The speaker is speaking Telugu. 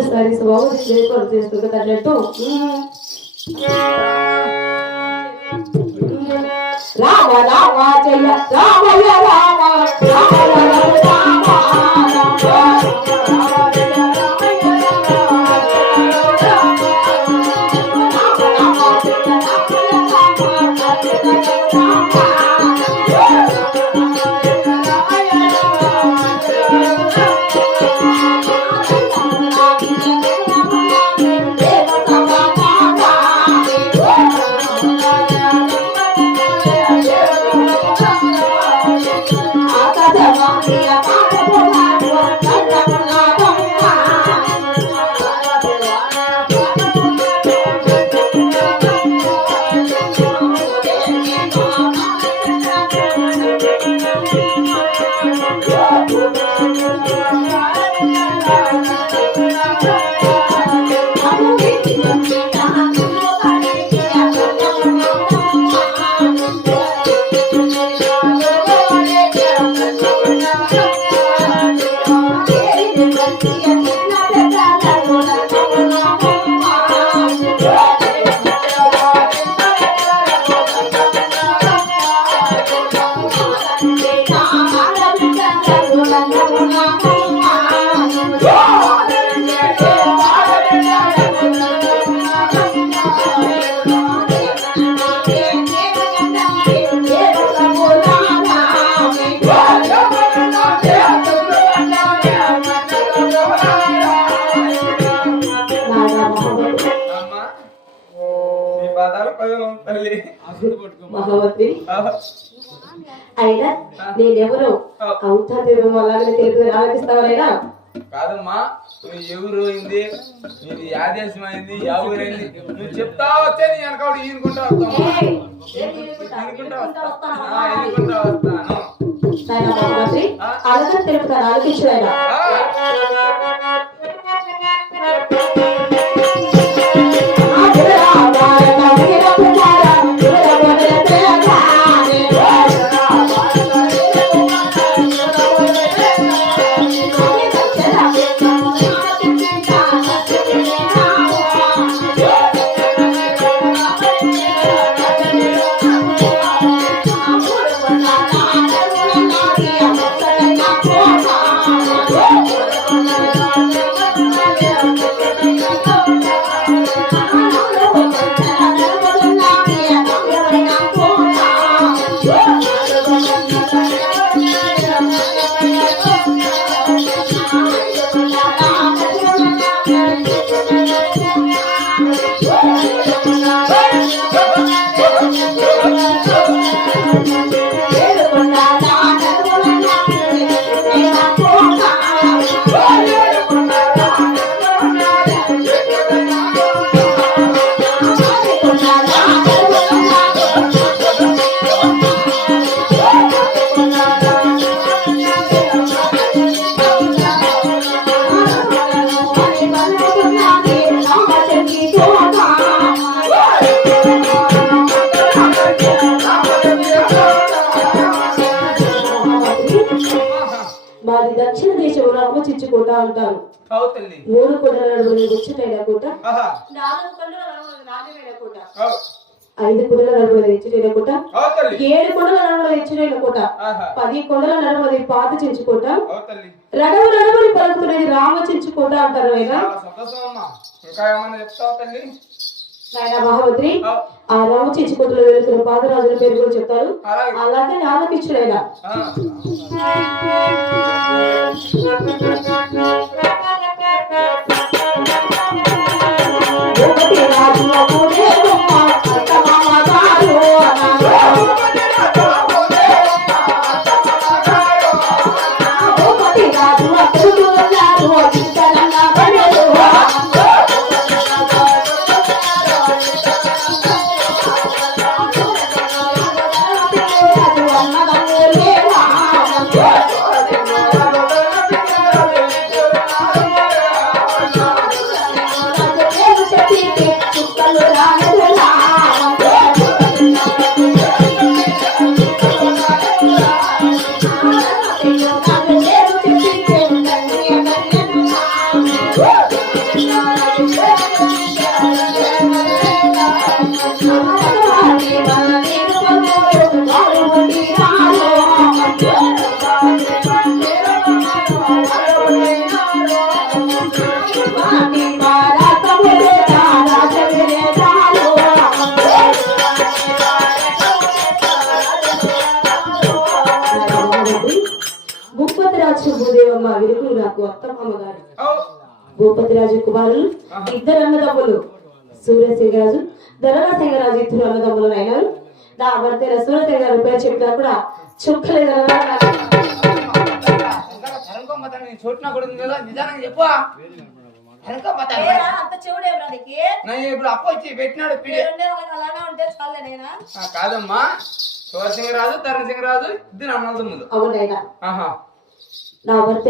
ఒక్కసారి స్వామి చేరుకోరు చేస్తుంది అన్నట్టు రామ రామ జయ రామయ రామ రామ రామ అమ్మా పాదాలు తల్లి. మహావతి. అయినా నేనెవరు? అవుతా దేవుడు అలాగే తెలుపు ఆలోచిస్తావలేనా కాదమ్మా నువ్వు ఎవరు అయింది? నీది యా దేశం అయింది యా ఊరైంది నువ్వు చెప్తా వచ్చే నీ వెనకాడు ఈనుకుంటా వస్తాను. తెలుపుతాను ఆలోచించుడైనా రామచిచ్చుకోట అంటారు. మూడు కొండల నడుములు వచ్చిన కోట నాలుగు కోట ఐదు కొండల నడుములు ఇచ్చిన కోట ఏడు కొండల నడుములు ఇచ్చిన కోట పది కొండల నడుములు పాత చెంచుకోట. రడవు నడుములు పలుకుతున్నది రామచించుకోట అంటారు ఆయన మహామంత్రి కావు. ఆ రామచించుకోటలో వెళ్తున్న పాదరాజుల పేరు కూడా చెప్తారు. అలాగే. అలాగే ఆలకించుడైనా మామ గారు మా వీరుడు నాకు అత్త మామగారు. ఔ, భూపతి రాజు కుమారులు ఇద్దరు అన్నదమ్ములు. సూర్యసింగరాజు ధనరాసింగరాజు ఇద్దరు అన్నదమ్ములు అయినారు. నా భర్త సూర్యసింగరాజు పేరు చెప్పినా కూడా చుక్కలేదు ఇప్పుడు అప్పు వచ్చి పెట్టినాడు కాదమ్మా. ఇద్దరు అన్నదమ్ములు. అవునైనా ఆహా నా భర్త